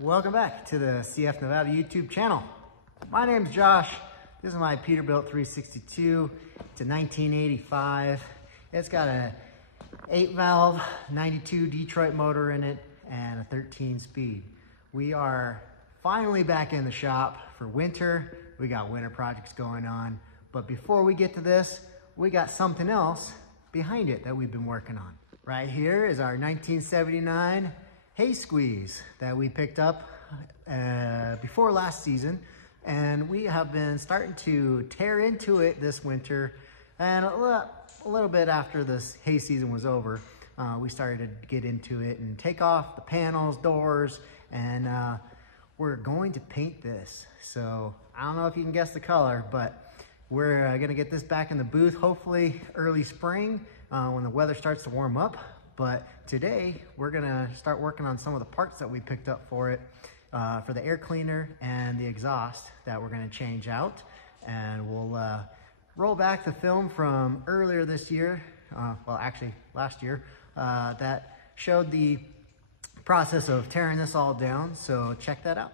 Welcome back to the CF Nevada YouTube channel. My name's Josh. This is my Peterbilt 362. It's a 1985. It's got a 8-valve 92 Detroit motor in it and a 13-speed. We are finally back in the shop for winter. We got winter projects going on. But before we get to this, we got something else behind it that we've been working on. Right here is our 1979 hay squeeze that we picked up before last season, and we have been starting to tear into it this winter. And a little bit after this hay season was over, we started to get into it and take off the panels, doors, and we're going to paint this. So I don't know if you can guess the color, but we're gonna get this back in the booth hopefully early spring when the weather starts to warm up. But today we're gonna start working on some of the parts that we picked up for it, for the air cleaner and the exhaust that we're gonna change out. And we'll roll back the film from earlier this year, well actually last year, that showed the process of tearing this all down. So check that out.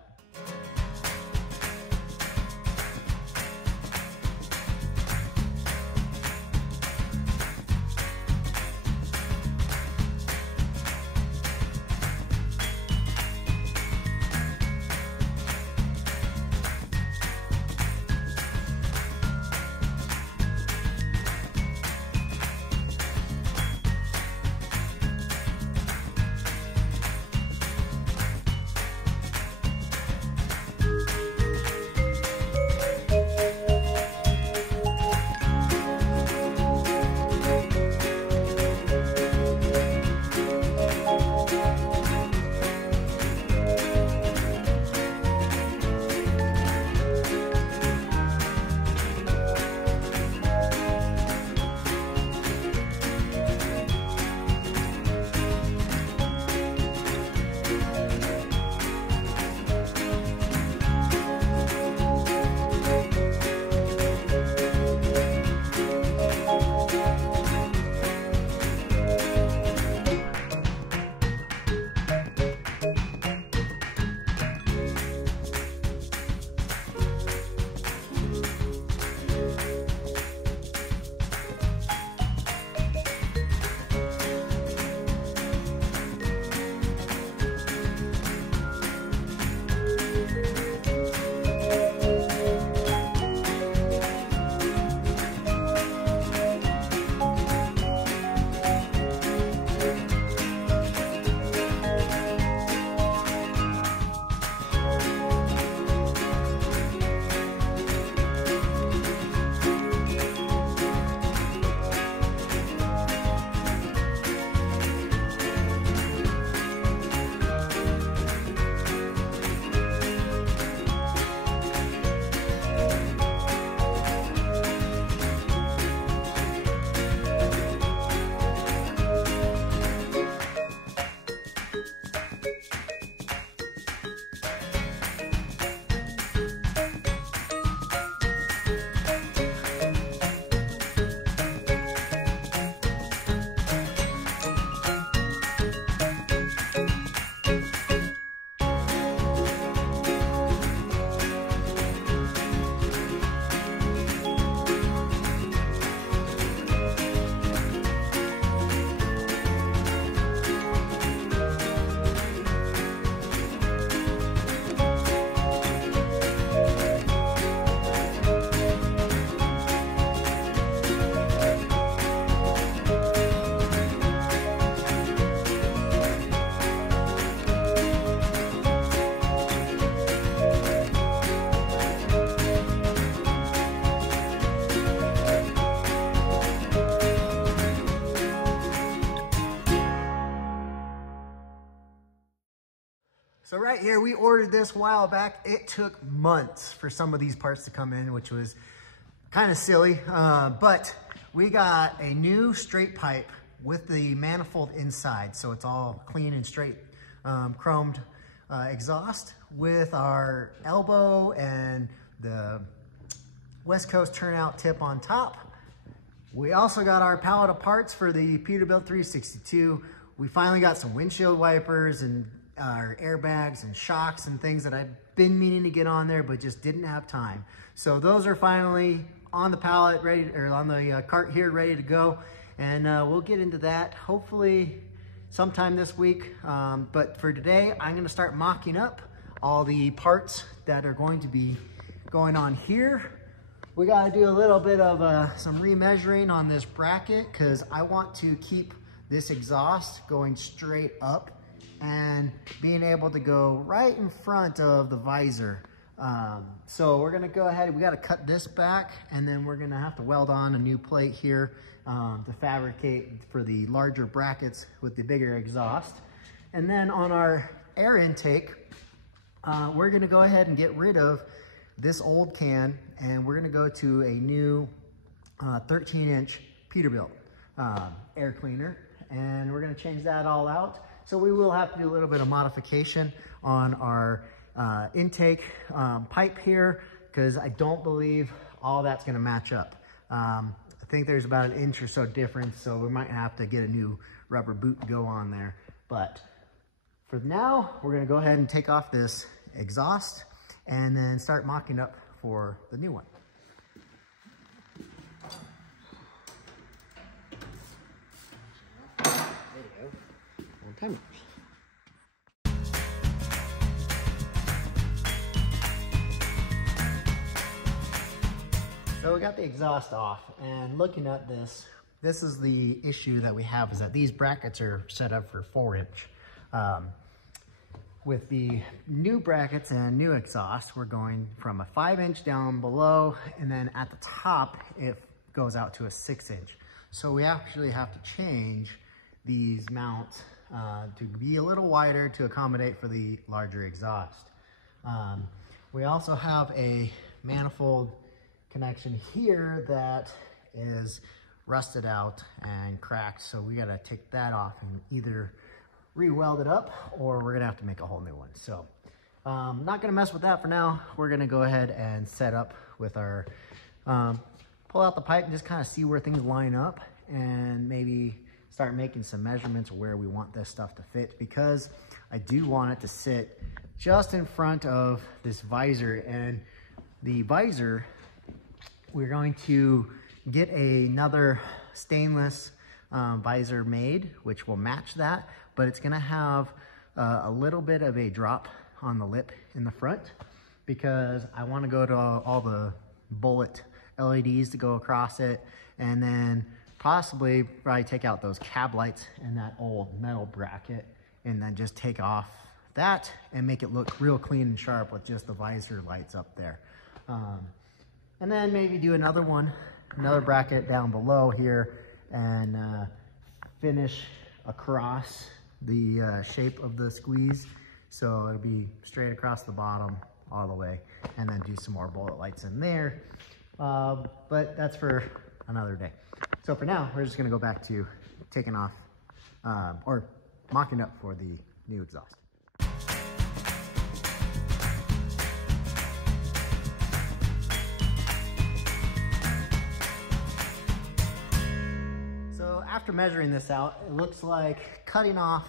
So right here, we ordered this a while back. It took months for some of these parts to come in, which was kind of silly, but we got a new straight pipe with the manifold inside. So it's all clean and straight, chromed exhaust with our elbow and the West Coast turnout tip on top. We also got our pallet of parts for the Peterbilt 362. We finally got some windshield wipers and our airbags and shocks and things that I've been meaning to get on there, but just didn't have time. So those are finally on the pallet, ready, or on the cart here, ready to go. And we'll get into that hopefully sometime this week. But for today, I'm gonna start mocking up all the parts that are going to be going on here. We gotta do a little bit of some remeasuring on this bracket because I want to keep this exhaust going straight up and being able to go right in front of the visor. So we're gonna go ahead, we gotta cut this back, and then we're gonna have to weld on a new plate here to fabricate for the larger brackets with the bigger exhaust. And then on our air intake, we're gonna go ahead and get rid of this old can, and we're gonna go to a new 13-inch Peterbilt air cleaner, and we're gonna change that all out. So we will have to do a little bit of modification on our intake pipe here, because I don't believe all that's gonna match up. I think there's about 1 inch or so difference, so we might have to get a new rubber boot to go on there. But for now, we're gonna go ahead and take off this exhaust and then start mocking up for the new one. There you go. One time. So we got the exhaust off, and looking at this, this is the issue that we have, is that these brackets are set up for 4-inch. With the new brackets and new exhaust, we're going from a 5-inch down below, and then at the top, it goes out to a 6-inch. So we actually have to change these mounts to be a little wider to accommodate for the larger exhaust. We also have a manifold connection here that is rusted out and cracked, so we gotta take that off and either re-weld it up, or we're gonna have to make a whole new one. So not gonna mess with that for now. We're gonna go ahead and set up with our, pull out the pipe and just kind of see where things line up, and maybe start making some measurements where we want this stuff to fit, because I do want it to sit just in front of this visor. And the visor, we're going to get another stainless visor made, which will match that, but it's gonna have a little bit of a drop on the lip in the front, because I wanna go to all the bullet LEDs to go across it, and then probably take out those cab lights and that old metal bracket, and then just take off that and make it look real clean and sharp with just the visor lights up there. And then maybe do another bracket down below here, and finish across the shape of the squeeze, so it'll be straight across the bottom all the way, and then do some more bullet lights in there. But that's for another day. So for now, we're just gonna go back to taking off or mocking up for the new exhaust. After measuring this out, it looks like cutting off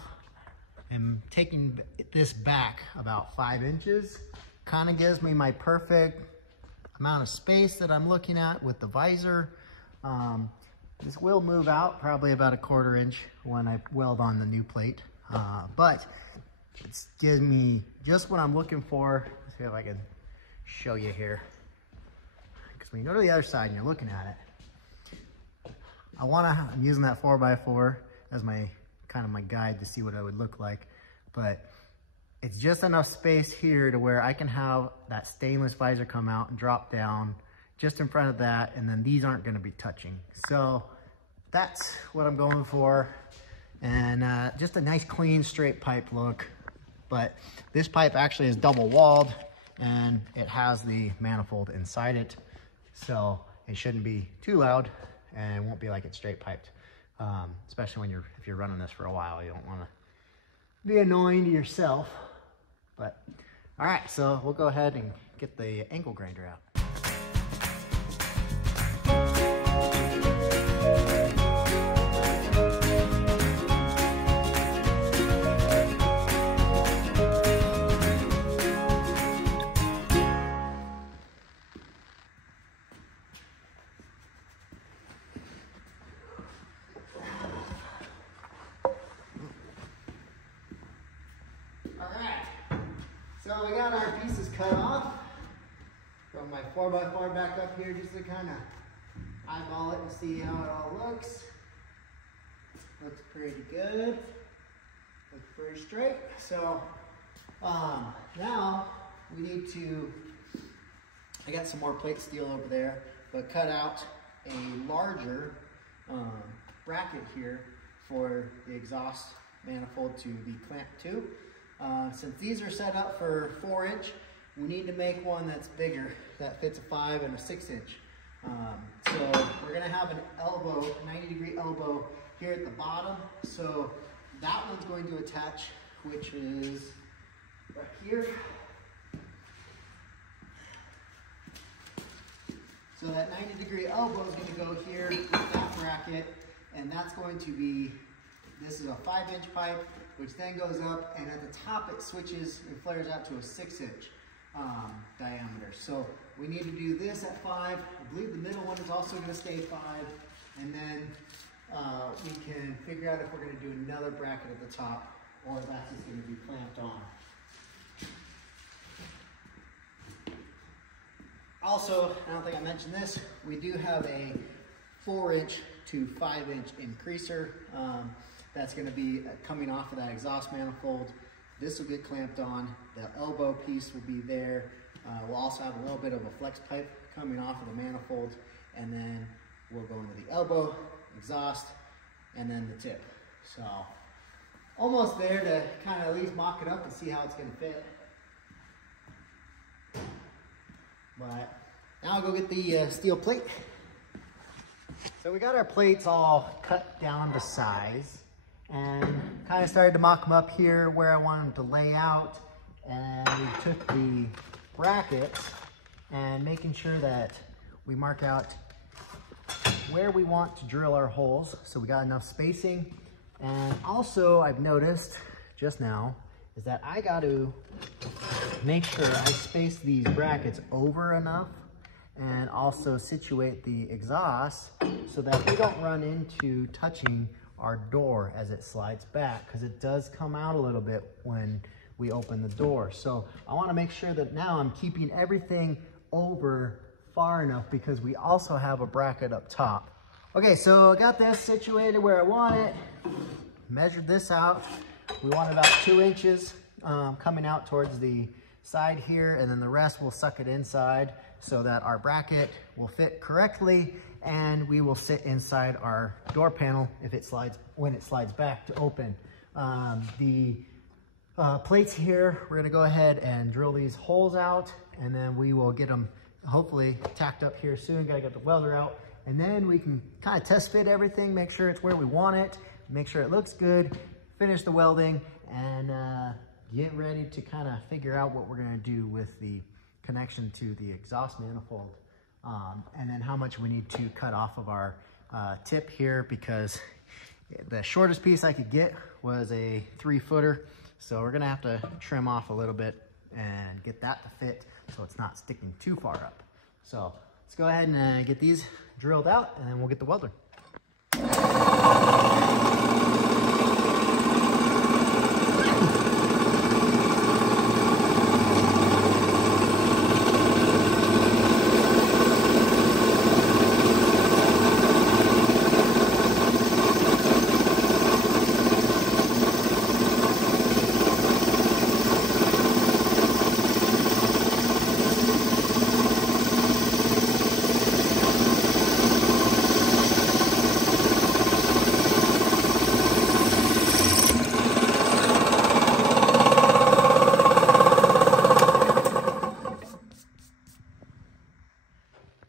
and taking this back about 5 inches kind of gives me my perfect amount of space that I'm looking at with the visor. This will move out probably about a 1/4 inch when I weld on the new plate, but it gives me just what I'm looking for. Let's see if I can show you here, because when you go to the other side and you're looking at it, I'm using that 4x4 as my kind of my guide to see what it would look like, but it's just enough space here to where I can have that stainless visor come out and drop down just in front of that, and then these aren't going to be touching. So that's what I'm going for, and just a nice clean straight pipe look. But this pipe actually is double walled, and it has the manifold inside it, so it shouldn't be too loud, and it won't be like it's straight piped. Especially when if you're running this for a while, you don't want to be annoying to yourself. But all right, so we'll go ahead and get the angle grinder out. So we got our pieces cut off from my 4x4 back up here just to kind of eyeball it and see how it all looks. Looks pretty good. Looks pretty straight. So now we need to, I got some more plate steel over there, but cut out a larger bracket here for the exhaust manifold to be clamped to. Since these are set up for 4-inch, we need to make one that's bigger, that fits a 5 and a 6-inch. So we're gonna have an elbow, a 90-degree elbow here at the bottom. So that one's going to attach, which is right here. So that 90-degree elbow is going to go here with that bracket, and that's going to be, this is a 5-inch pipe, which then goes up, and at the top it switches and flares out to a 6-inch diameter. So we need to do this at 5. I believe the middle one is also going to stay 5, and then we can figure out if we're going to do another bracket at the top, or that's just going to be clamped on. Also, I don't think I mentioned this, we do have a 4-inch to 5-inch increaser that's going to be coming off of that exhaust manifold. This will get clamped on. The elbow piece will be there. We'll also have a little bit of a flex pipe coming off of the manifold, and then we'll go into the elbow, exhaust, and then the tip. So almost there to kind of at least mock it up and see how it's going to fit. But now I'll go get the steel plate. So we got our plates all cut down to size and kind of started to mock them up here where I want them to lay out. And we took the brackets and making sure that we mark out where we want to drill our holes so we got enough spacing. And also I've noticed just now is that I got to make sure I space these brackets over enough and also situate the exhaust so that we don't run into touching our door as it slides back, because it does come out a little bit when we open the door. So I want to make sure that now I'm keeping everything over far enough because we also have a bracket up top. Okay, so I got this situated where I want it, measured this out. We want about 2 inches coming out towards the side here, and then the rest will suck it inside so that our bracket will fit correctly and we will sit inside our door panel if it slides, when it slides back to open. The plates here, we're gonna go ahead and drill these holes out, and then we will get them hopefully tacked up here soon. Gotta get the welder out, and then we can kind of test fit everything, make sure it's where we want it, make sure it looks good, finish the welding, and get ready to kind of figure out what we're gonna do with the connection to the exhaust manifold, and then how much we need to cut off of our tip here, because the shortest piece I could get was a 3-footer. So we're gonna have to trim off a little bit and get that to fit so it's not sticking too far up. So let's go ahead and get these drilled out, and then we'll get the welder.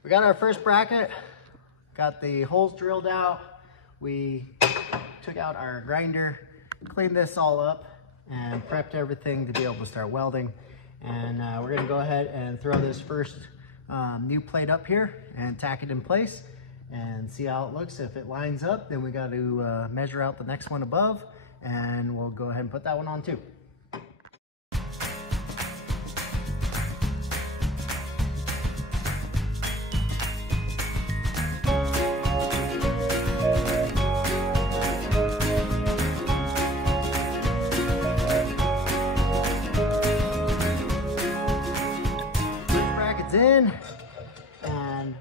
We got our first bracket, got the holes drilled out. We took out our grinder, cleaned this all up, and prepped everything to be able to start welding. And we're gonna go ahead and throw this first new plate up here and tack it in place and see how it looks. If it lines up, then we got to measure out the next one above, and we'll go ahead and put that one on too. in, and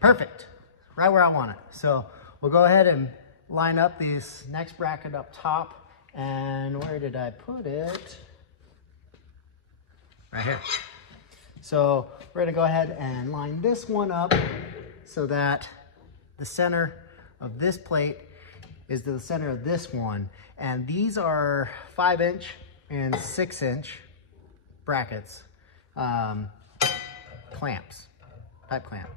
perfect, right where I want it. So we'll go ahead and line up these next bracket up top. And where did I put it? Right here. So we're gonna go ahead and line this one up so that the center of this plate is the center of this one. And these are 5-inch and 6-inch brackets, clamps, type clamp.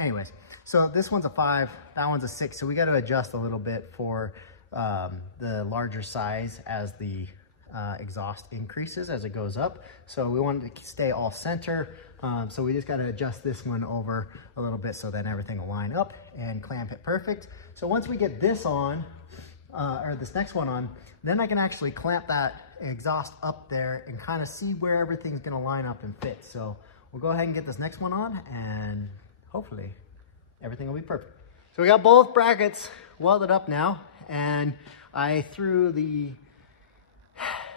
Anyways, so this one's a 5, that one's a 6. So we got to adjust a little bit for the larger size as the exhaust increases as it goes up. So we want it to stay all center. So we just got to adjust this one over a little bit so then everything will line up and clamp it perfect. So once we get this on, or this next one on, then I can actually clamp that exhaust up there and kind of see where everything's going to line up and fit. So we'll go ahead and get this next one on, and hopefully everything will be perfect. So we got both brackets welded up now, and I threw the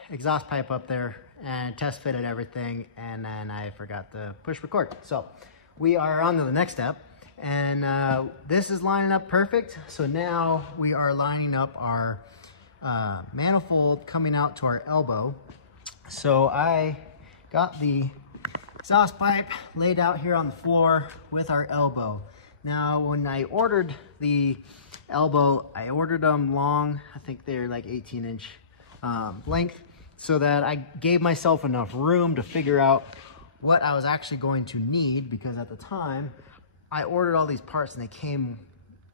exhaust pipe up there and test fitted everything, and then I forgot to push record. So we are on to the next step, and this is lining up perfect. So now we are lining up our manifold coming out to our elbow. So I got the exhaust pipe laid out here on the floor with our elbow. Now, when I ordered the elbow, I ordered them long. I think they're like 18-inch length, so that I gave myself enough room to figure out what I was actually going to need, because at the time I ordered all these parts and they came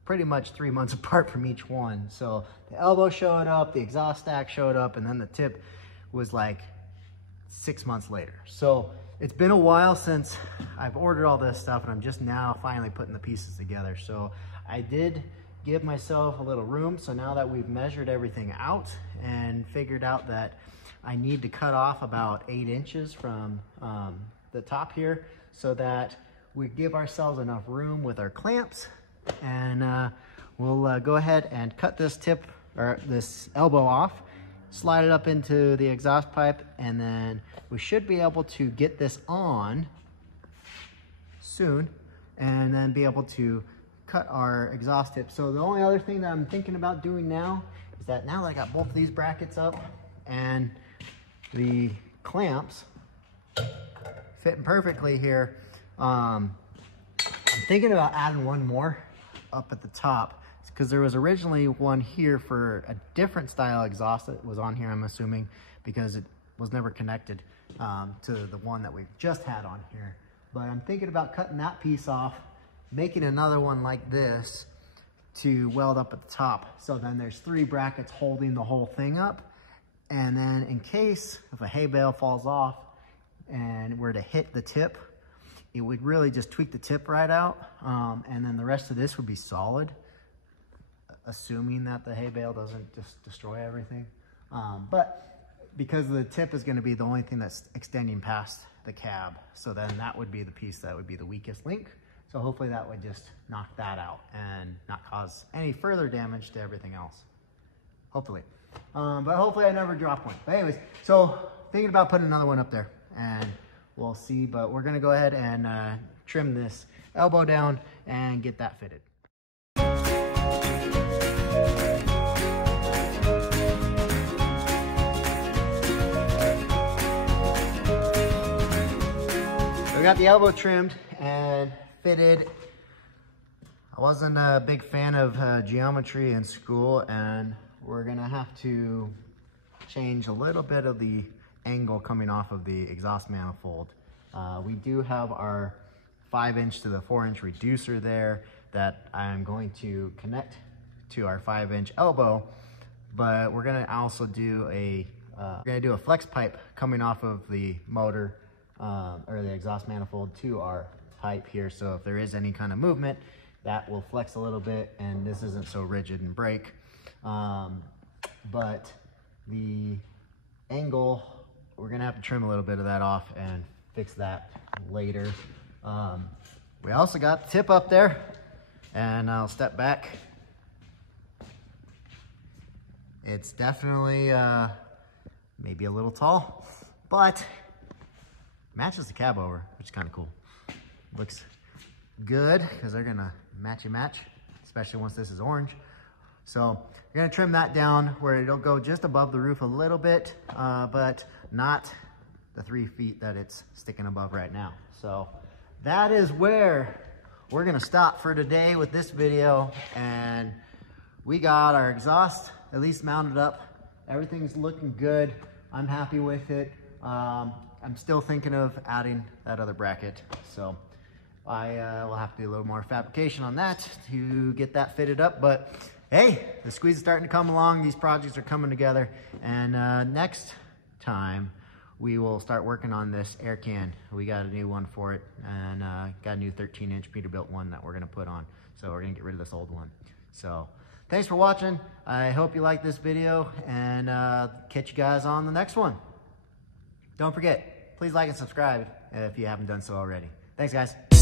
pretty much 3 months apart from each one. So the elbow showed up, the exhaust stack showed up, and then the tip was like 6 months later. So it's been a while since I've ordered all this stuff, and I'm just now finally putting the pieces together. So I did give myself a little room. So now that we've measured everything out and figured out that I need to cut off about 8 inches from the top here, so that we give ourselves enough room with our clamps, and we'll go ahead and cut this tip, or this elbow, off, slide it up into the exhaust pipe, and then we should be able to get this on soon, and then be able to cut our exhaust tip. So the only other thing that I'm thinking about doing now is that now that I got both of these brackets up and the clamps fitting perfectly here, I'm thinking about adding one more up at the top, because there was originally one here for a different style exhaust that was on here, I'm assuming, because it was never connected to the one that we just had on here. But I'm thinking about cutting that piece off, making another one like this to weld up at the top. So then there's 3 brackets holding the whole thing up. And then in case if a hay bale falls off and were to hit the tip, it would really just tweak the tip right out. And then the rest of this would be solid, assuming that the hay bale doesn't just destroy everything. But because the tip is going to be the only thing that's extending past the cab, so then that would be the piece that would be the weakest link. So hopefully that would just knock that out and not cause any further damage to everything else. Hopefully. But hopefully I never drop one. But anyways, so thinking about putting another one up there, and we'll see. But we're going to go ahead and trim this elbow down and get that fitted. So we got the elbow trimmed and fitted. I wasn't a big fan of geometry in school, and we're gonna have to change a little bit of the angle coming off of the exhaust manifold. We do have our 5-inch to the 4-inch reducer there that I'm going to connect to our 5-inch elbow, but we're gonna also do a flex pipe coming off of the motor or the exhaust manifold to our pipe here. So if there is any kind of movement, that will flex a little bit, and this isn't so rigid and break. But the angle, we're gonna have to trim a little bit of that off and fix that later. We also got the tip up there, and I'll step back. It's definitely maybe a little tall, but matches the cab over, which is kind of cool. looks good because they're gonna matchy match, especially once this is orange. So you're gonna trim that down where it'll go just above the roof a little bit, but not the 3 feet that it's sticking above right now. So that is where we're gonna stop for today with this video. And we got our exhaust at least mounted up. Everything's looking good. I'm happy with it. I'm still thinking of adding that other bracket. So I will have to do a little more fabrication on that to get that fitted up. But hey, the squeeze is starting to come along. These projects are coming together. And next time, we will start working on this air can. We got a new one for it, and got a new 13-inch Peterbilt one that we're gonna put on. So we're gonna get rid of this old one. So thanks for watching. I hope you liked this video, and catch you guys on the next one. Don't forget, please like and subscribe if you haven't done so already. Thanks, guys.